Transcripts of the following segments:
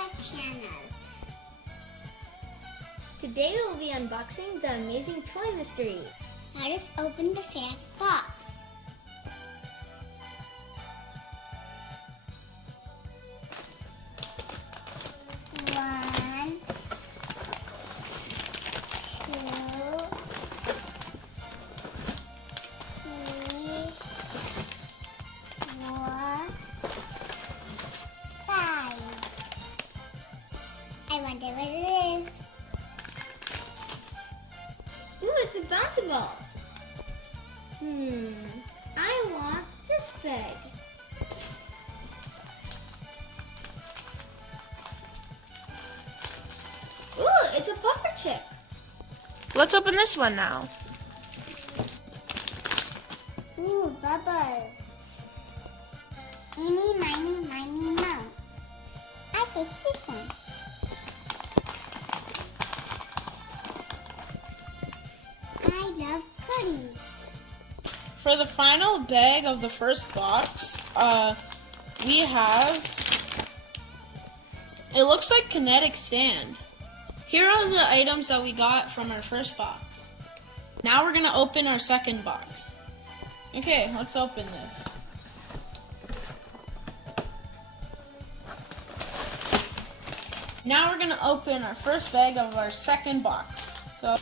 our channel. Today we'll be unboxing the Amazing Toy Mystery. Now let's open the first box. One, two, three, four, five. I wonder what it is. Ooh, it's a bouncy ball. I want this bag. Ooh, it's a puffer chip. Let's open this one now. Ooh, bubble. Eeny, miny, miny, moe. I take this one. I love Cuddy. For the final bag of the first box, we have, it looks like kinetic sand. Here are the items that we got from our first box. Now we're gonna open our second box. Okay, let's open this. Now we're gonna open our first bag of our second box. So,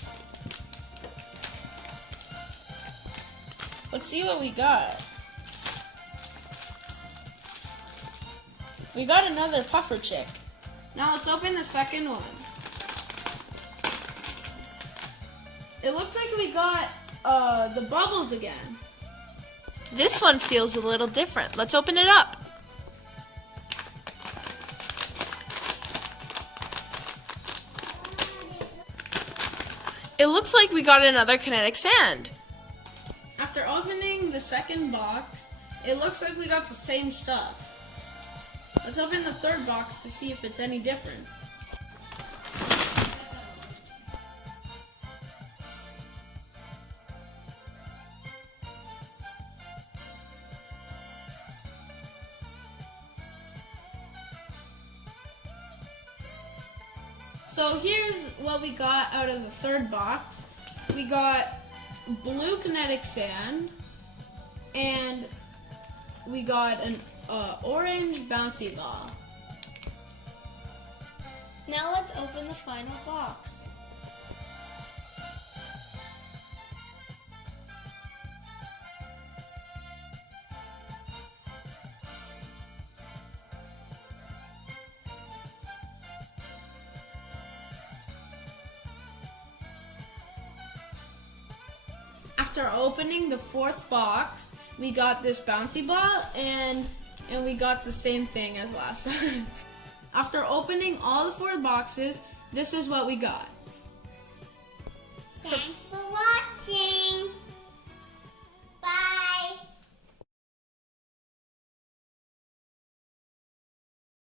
let's see what we got. We got another puffer chick. Now let's open the second one. It looks like we got the bubbles again. This one feels a little different. Let's open it up. It looks like we got another kinetic sand. After opening the second box, it looks like we got the same stuff. Let's open the third box to see if it's any different. So here's what we got out of the third box. We got blue kinetic sand, and we got an orange bouncy ball. Now let's open the final box. After opening the fourth box, we got this bouncy ball and we got the same thing as last time. After opening all the four boxes, this is what we got. Thanks